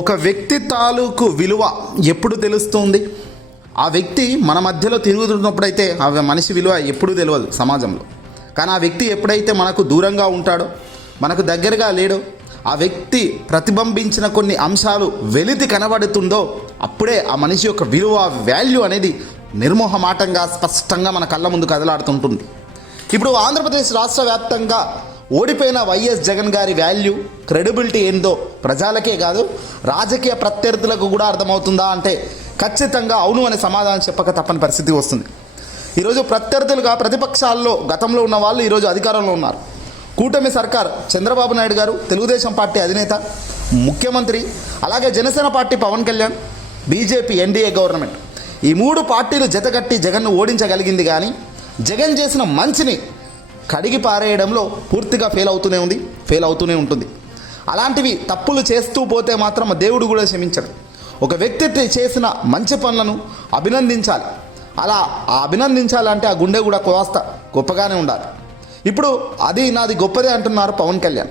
ఒక వ్యక్తి తాలూకు విలువ ఎప్పుడు తెలుస్తుంది? ఆ వ్యక్తి మన మధ్యలో తిరుగుతున్నప్పుడైతే ఆ మనిషి విలువ ఎప్పుడు తెలియదు సమాజంలో. కానీ ఆ వ్యక్తి ఎప్పుడైతే మనకు దూరంగా ఉంటాడో మనకు దగ్గరగా లేడో ఆ వ్యక్తి ప్రతిబింబించిన కొన్ని అంశాలు వెలితి కనబడుతుందో అప్పుడే ఆ మనిషి యొక్క విలువ వాల్యూ అనేది నిర్మోహమాటంగా స్పష్టంగా మన కళ్ళ ముందు కదలాడుతుంటుంది. ఇప్పుడు ఆంధ్రప్రదేశ్ రాష్ట్ర వ్యాప్తంగా ఓడిపోయిన వైఎస్ జగన్ గారి వాల్యూ క్రెడిబిలిటీ ఏందో ప్రజలకే కాదు రాజకీయ ప్రత్యర్థులకు కూడా అర్థమవుతుందా అంటే ఖచ్చితంగా అవును అనే సమాధానం చెప్పక తప్పని పరిస్థితి వస్తుంది. ఈరోజు ప్రత్యర్థులుగా ప్రతిపక్షాల్లో గతంలో ఉన్న వాళ్ళు ఈరోజు అధికారంలో ఉన్నారు. కూటమి సర్కార్ చంద్రబాబు నాయుడు గారు తెలుగుదేశం పార్టీ అధినేత ముఖ్యమంత్రి అలాగే Janasena party Pawan Kalyan BJP NDA government. ఈ మూడు పార్టీలు జతకట్టి జగన్ను ఓడించగలిగింది కానీ జగన్ చేసిన మంచిని కడిగి పారేయడంలో పూర్తిగా ఫెయిల్ అవుతూనే ఉంది ఫెయిల్ అవుతూనే ఉంటుంది. అలాంటివి తప్పులు చేస్తూ పోతే మాత్రం దేవుడు కూడా క్షమించడు. ఒక వ్యక్తి చేసిన మంచి పనులను అభినందించాలి. అలా ఆ అభినందించాలంటే ఆ గుండె కూడా కోస్త గొప్పగానే ఉండాలి. ఇప్పుడు అది నాది గొప్పదే అంటున్నారు పవన్ కళ్యాణ్.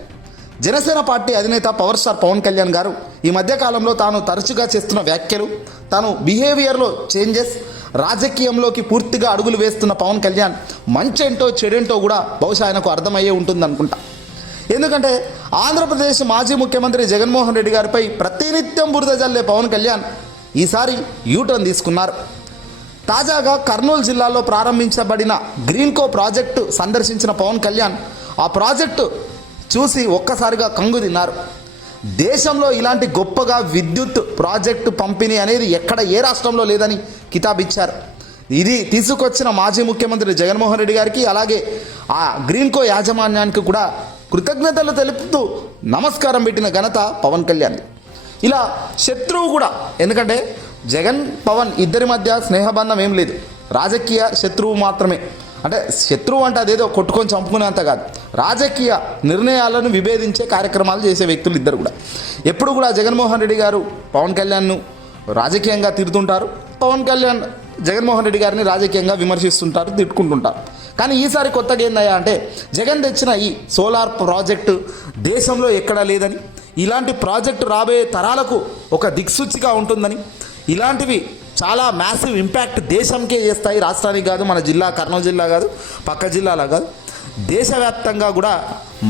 జనసేన పార్టీ అధినేత పవర్ స్టార్ పవన్ కళ్యాణ్ గారు ఈ మధ్యకాలంలో తాను తరచుగా చేస్తున్న వ్యాఖ్యలు తాను బిహేవియర్లో చేంజెస్ రాజకీయంలోకి పూర్తిగా అడుగులు వేస్తున్న పవన్ కళ్యాణ్ మంచేంటో చెడేంటో కూడా బహుశా ఆయనకు అర్థమయ్యే ఉంటుంది అనుకుంటా ఎందుకంటే ఆంధ్రప్రదేశ్ మాజీ ముఖ్యమంత్రి జగన్మోహన్ రెడ్డి గారిపై ప్రతినిత్యం బురద జల్లే పవన్ కళ్యాణ్ ఈసారి యూటర్న్ తీసుకున్నారు. తాజాగా కర్నూలు జిల్లాలో ప్రారంభించబడిన గ్రీన్కో ప్రాజెక్టు సందర్శించిన పవన్ కళ్యాణ్ ఆ ప్రాజెక్టు చూసి ఒక్కసారిగా కంగు తిన్నారు దేశంలో ఇలాంటి గొప్పగా విద్యుత్ ప్రాజెక్టు పంపిణీ అనేది ఎక్కడ ఏ రాష్ట్రంలో లేదని కితాబిచ్చారు ఇది తీసుకొచ్చిన మాజీ ముఖ్యమంత్రి జగన్మోహన్ రెడ్డి గారికి అలాగే ఆ గ్రీన్కో యాజమాన్యానికి కూడా కృతజ్ఞతలు తెలుపుతూ నమస్కారం పెట్టిన ఘనత పవన్ కళ్యాణ్ ఇలా శత్రువు కూడా ఎందుకంటే జగన్ పవన్ ఇద్దరి మధ్య స్నేహబంధం ఏం లేదు. రాజకీయ శత్రువు మాత్రమే. అంటే శత్రువు అంటే అదేదో కొట్టుకొని చంపుకునేంత కాదు. రాజకీయ నిర్ణయాలను విభేదించే కార్యక్రమాలు చేసే వ్యక్తులు ఇద్దరు కూడా. ఎప్పుడు కూడా జగన్మోహన్ రెడ్డి గారు పవన్ కళ్యాణ్ను రాజకీయంగా తిడుతుంటారు. పవన్ కళ్యాణ్ జగన్మోహన్ రెడ్డి గారిని రాజకీయంగా విమర్శిస్తుంటారు తిట్టుకుంటుంటారు. కానీ ఈసారి కొత్తగా ఏందయ్యా అంటే జగన్ తెచ్చిన ఈ సోలార్ ప్రాజెక్టు దేశంలో ఎక్కడా లేదని ఇలాంటి ప్రాజెక్టు రాబోయే తరాలకు ఒక దిక్సూచిగా ఉంటుందని ఇలాంటివి చాలా మ్యాసివ్ ఇంపాక్ట్ దేశంకే చేస్తాయి. రాష్ట్రానికి కాదు మన జిల్లా కర్నూలు జిల్లా కాదు పక్క జిల్లాలో కాదు. దేశవ్యాప్తంగా కూడా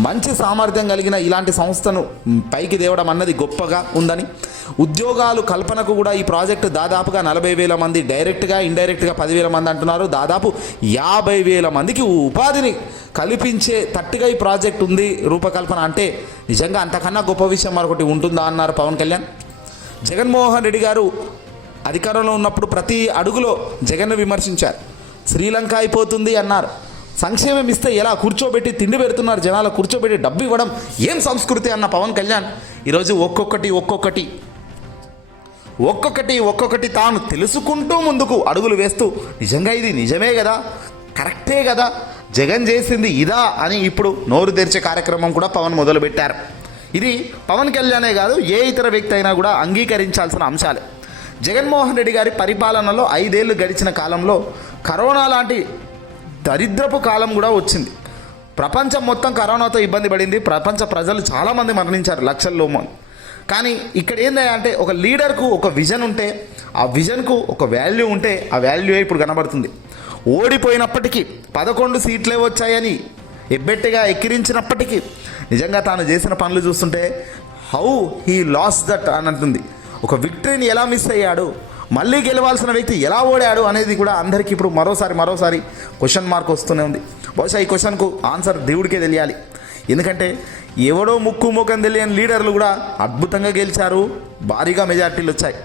మంచి సామర్థ్యం కలిగిన ఇలాంటి సంస్థను పైకి తేవడం అన్నది గొప్పగా ఉందని ఉద్యోగాలు కల్పనకు కూడా ఈ ప్రాజెక్టు దాదాపుగా నలభై వేల మంది డైరెక్ట్గా ఇండైరెక్ట్గా పదివేల మంది అంటున్నారు. దాదాపు యాభై వేల మందికి ఉపాధిని కల్పించే తట్టుగా ఈ ప్రాజెక్ట్ ఉంది రూపకల్పన. అంటే నిజంగా అంతకన్నా గొప్ప విషయం మరొకటి ఉంటుందా అన్నారు పవన్ కళ్యాణ్. జగన్మోహన్ రెడ్డి గారు అధికారంలో ఉన్నప్పుడు ప్రతి అడుగులో జగన్ను విమర్శించారు. శ్రీలంక అయిపోతుంది అన్నారు. సంక్షేమం ఇస్తే ఎలా కూర్చోబెట్టి తిండి పెడుతున్నారు జనాలు? కూర్చోబెట్టి డబ్బు ఇవ్వడం ఏం సంస్కృతి అన్న పవన్ కళ్యాణ్? ఈరోజు ఒక్కొక్కటి ఒక్కొక్కటి. ఒక్కొక్కటి ఒక్కొక్కటి తాను తెలుసుకుంటూ ముందుకు అడుగులు వేస్తూ నిజంగా ఇది నిజమే కదా? కరెక్టే కదా? జగన్ చేసింది ఇదా? అని ఇప్పుడు నోరు తెరిచే కార్యక్రమం కూడా పవన్ మొదలుపెట్టారు. ఇది పవన్ కళ్యాణే కాదు ఏ ఇతర వ్యక్తి అయినా కూడా అంగీకరించాల్సిన అంశాలే. జగన్మోహన్ రెడ్డి గారి పరిపాలనలో ఐదేళ్ళు గడిచిన కాలంలో కరోనా లాంటి దరిద్రపు కాలం కూడా వచ్చింది. ప్రపంచం మొత్తం కరోనాతో ఇబ్బంది పడింది. ప్రపంచ ప్రజలు చాలామంది మరణించారు లక్షల్లో కానీ ఇక్కడ ఏంటంటే ఒక లీడర్కు ఒక విజన్ ఉంటే ఆ విజన్కు ఒక వాల్యూ ఉంటే ఆ వాల్యూ ఇప్పుడు కనబడుతుంది. ఓడిపోయినప్పటికీ పదకొండు సీట్లే వచ్చాయని ఎబ్బెట్టిగా ఎక్కిరించినప్పటికీ నిజంగా తాను చేసిన పనులు చూస్తుంటే హౌ హీ లాస్ దట్ అని అంటుంది ఒక విక్టరీని ఎలా మిస్ అయ్యాడు? మళ్ళీ గెలవాల్సిన వ్యక్తి ఎలా ఓడాడు అనేది కూడా అందరికీ ఇప్పుడు మరోసారి మరోసారి క్వశ్చన్ మార్క్ వస్తూనే ఉంది. బహుశా ఈ క్వశ్చన్కు ఆన్సర్ దేవుడికే తెలియాలి. ఎందుకంటే ఎవడో ముక్కు ముఖం తెలియని లీడర్లు కూడా అద్భుతంగా గెలిచారు. భారీగా మెజార్టీలు వచ్చాయి.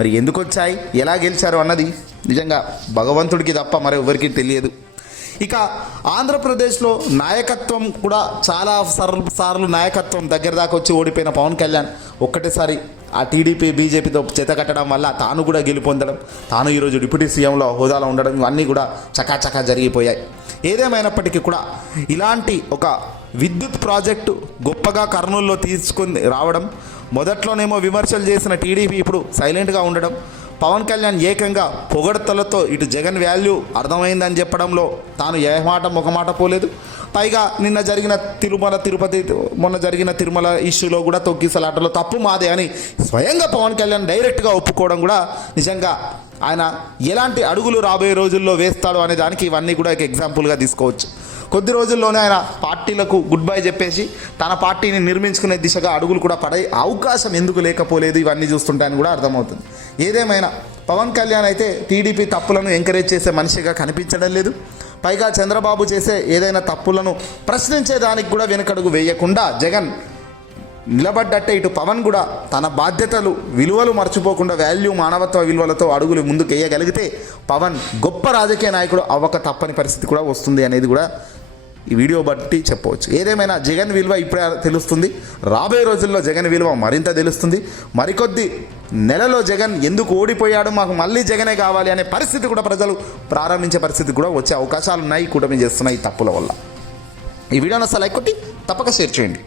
మరి ఎందుకు వచ్చాయి? ఎలా గెలిచారు అన్నది నిజంగా భగవంతుడికి తప్ప మరి ఎవరికి తెలియదు. ఇక ఆంధ్రప్రదేశ్లో నాయకత్వం కూడా చాలా సార్లు సార్లు నాయకత్వం దగ్గర దాకా వచ్చి ఓడిపోయిన పవన్ కళ్యాణ్ ఒక్కటేసారి ఆ టీడీపీ బీజేపీతో చేత కట్టడం వల్ల తాను కూడా గెలుపొందడం తాను ఈరోజు డిప్యూటీ సీఎంలో హోదాలో ఉండడం ఇవన్నీ కూడా చకాచకా జరిగిపోయాయి. ఏదేమైనప్పటికీ కూడా ఇలాంటి ఒక విద్యుత్ ప్రాజెక్టు గొప్పగా కర్నూలులో తీసుకుని రావడం మొదట్లోనేమో విమర్శలు చేసిన టీడీపీ ఇప్పుడు సైలెంట్గా ఉండడం పవన్ కళ్యాణ్ ఏకంగా పొగడతలతో ఇటు జగన్ వాల్యూ అర్థమైందని చెప్పడంలో తాను ఏ మాట ఒక మాట పోలేదు. పైగా నిన్న జరిగిన తిరుమల తిరుపతి మొన్న జరిగిన తిరుమల ఇష్యూలో కూడా తొక్కిసలాటలో తప్పు మాదే అని స్వయంగా పవన్ కళ్యాణ్ డైరెక్ట్గా ఒప్పుకోవడం కూడా నిజంగా ఆయన ఎలాంటి అడుగులు రాబోయే రోజుల్లో వేస్తాడు అనే దానికి ఇవన్నీ కూడా ఒక ఎగ్జాంపుల్గా తీసుకోవచ్చు. కొద్ది రోజుల్లోనే ఆయన పార్టీలకు గుడ్ బై చెప్పేసి తన పార్టీని నిర్మించుకునే దిశగా అడుగులు కూడా పడే అవకాశం ఎందుకు లేకపోలేదు ఇవన్నీ చూస్తుంటే అని కూడా అర్థమవుతుంది. ఏదేమైనా పవన్ కళ్యాణ్ అయితే టీడీపీ తప్పులను ఎంకరేజ్ చేసే మనిషిగా కనిపించడం లేదు. పైగా చంద్రబాబు చేసే ఏదైనా తప్పులను ప్రశ్నించే దానికి కూడా వెనుకడుగు వేయకుండా జగన్ నిలబడ్డట్టే ఇటు పవన్ కూడా తన బాధ్యతలు విలువలు మర్చిపోకుండా వాల్యూ మానవత్వ విలువలతో అడుగులు ముందుకు వేయగలిగితే పవన్ గొప్ప రాజకీయ నాయకుడు అవ్వక తప్పని పరిస్థితి కూడా వస్తుంది అనేది కూడా ఈ వీడియో బట్టి చెప్పవచ్చు. ఏదేమైనా జగన్ విలువ ఇప్పుడే తెలుస్తుంది. రాబోయే రోజుల్లో జగన్ విలువ మరింత తెలుస్తుంది. మరికొద్ది నెలలో జగన్ ఎందుకు ఓడిపోయాడు? మాకు మళ్ళీ జగనే కావాలి అనే పరిస్థితి కూడా ప్రజలు ప్రారంభించే పరిస్థితి కూడా వచ్చే అవకాశాలు ఉన్నాయి కూటమి చేస్తున్నాయి ఈ తప్పుల వల్ల. ఈ వీడియోను అసలు లైక్ కొట్టి తప్పక షేర్ చేయండి.